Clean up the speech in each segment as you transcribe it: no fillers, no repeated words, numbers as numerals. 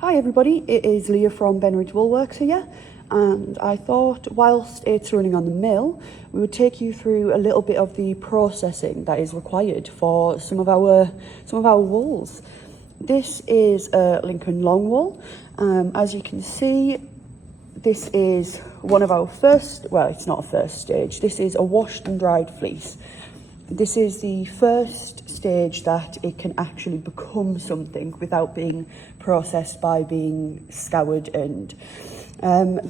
Hi everybody, it is Leah from Benridge Woolworks here, and I thought whilst it's running on the mill, we would take you through a little bit of the processing that is required for some of our wools. This is a Lincoln long wool. As you can see, this is one of our first, well, it's not a first stage, this is a washed and dried fleece. This is the first stage that it can actually become something without being processed by being scoured and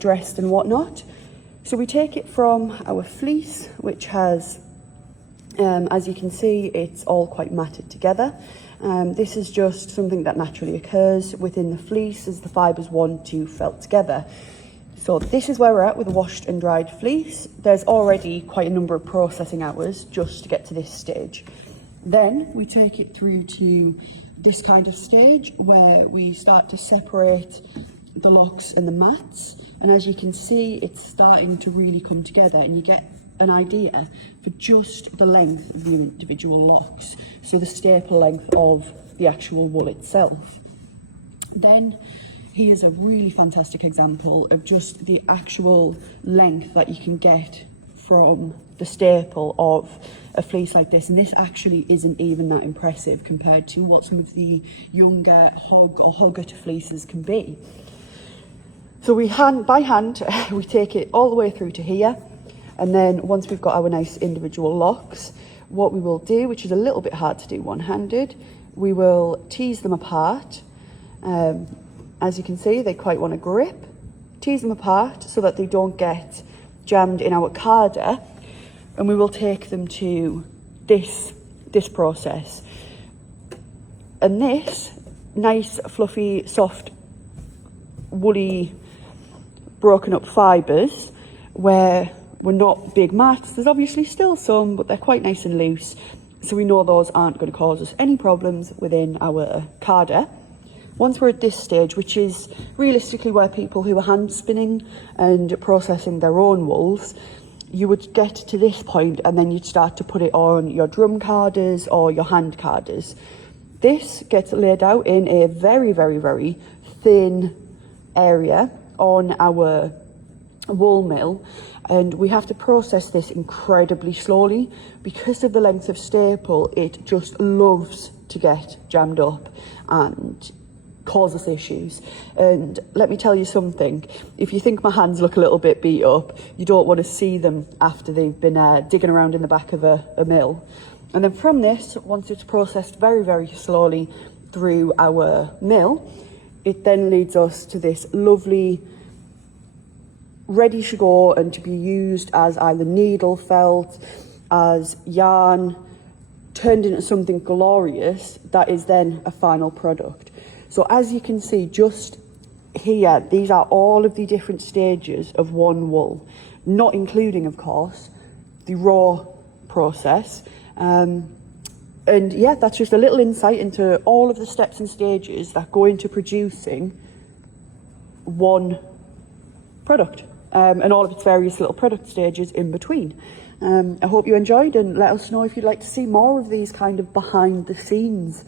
dressed and whatnot. So we take it from our fleece, which has, as you can see, it's all quite matted together. This is just something that naturally occurs within the fleece as the fibres want to felt together. So this is where we're at with a washed and dried fleece. There's already quite a number of processing hours just to get to this stage. Then we take it through to this kind of stage where we start to separate the locks and the mats. And as you can see, it's starting to really come together and you get an idea for just the length of the individual locks. So the staple length of the actual wool itself. Then here's a really fantastic example of just the actual length that you can get from the staple of a fleece like this. And this actually isn't even that impressive compared to what some of the younger hog or hogger fleeces can be. So by hand, we take it all the way through to here. And then once we've got our nice individual locks, what we will do, which is a little bit hard to do one-handed, we will tease them apart. As you can see, they quite want to grip. Tease them apart so that they don't get jammed in our carder. And we will take them to this process. And this nice, fluffy, soft, woolly, broken up fibres, where we're not big mats. There's obviously still some, but they're quite nice and loose. So we know those aren't going to cause us any problems within our carder. Once we're at this stage, which is realistically where people who are hand spinning and processing their own wools, you would get to this point and then you'd start to put it on your drum carders or your hand carders. This gets laid out in a very, very, very thin area on our wool mill, and we have to process this incredibly slowly. Because of the length of staple, it just loves to get jammed up and cause us issues. And let me tell you something, if you think my hands look a little bit beat up, you don't want to see them after they've been digging around in the back of a mill. And then from this, once it's processed very, very slowly through our mill, it then leads us to this lovely, ready to go and to be used as either needle felt, as yarn, turned into something glorious that is then a final product. So as you can see just here, these are all of the different stages of one wool, not including, of course, the raw process. And yeah, that's just a little insight into all of the steps and stages that go into producing one product, and all of its various little product stages in between. I hope you enjoyed, and let us know if you'd like to see more of these kind of behind the scenes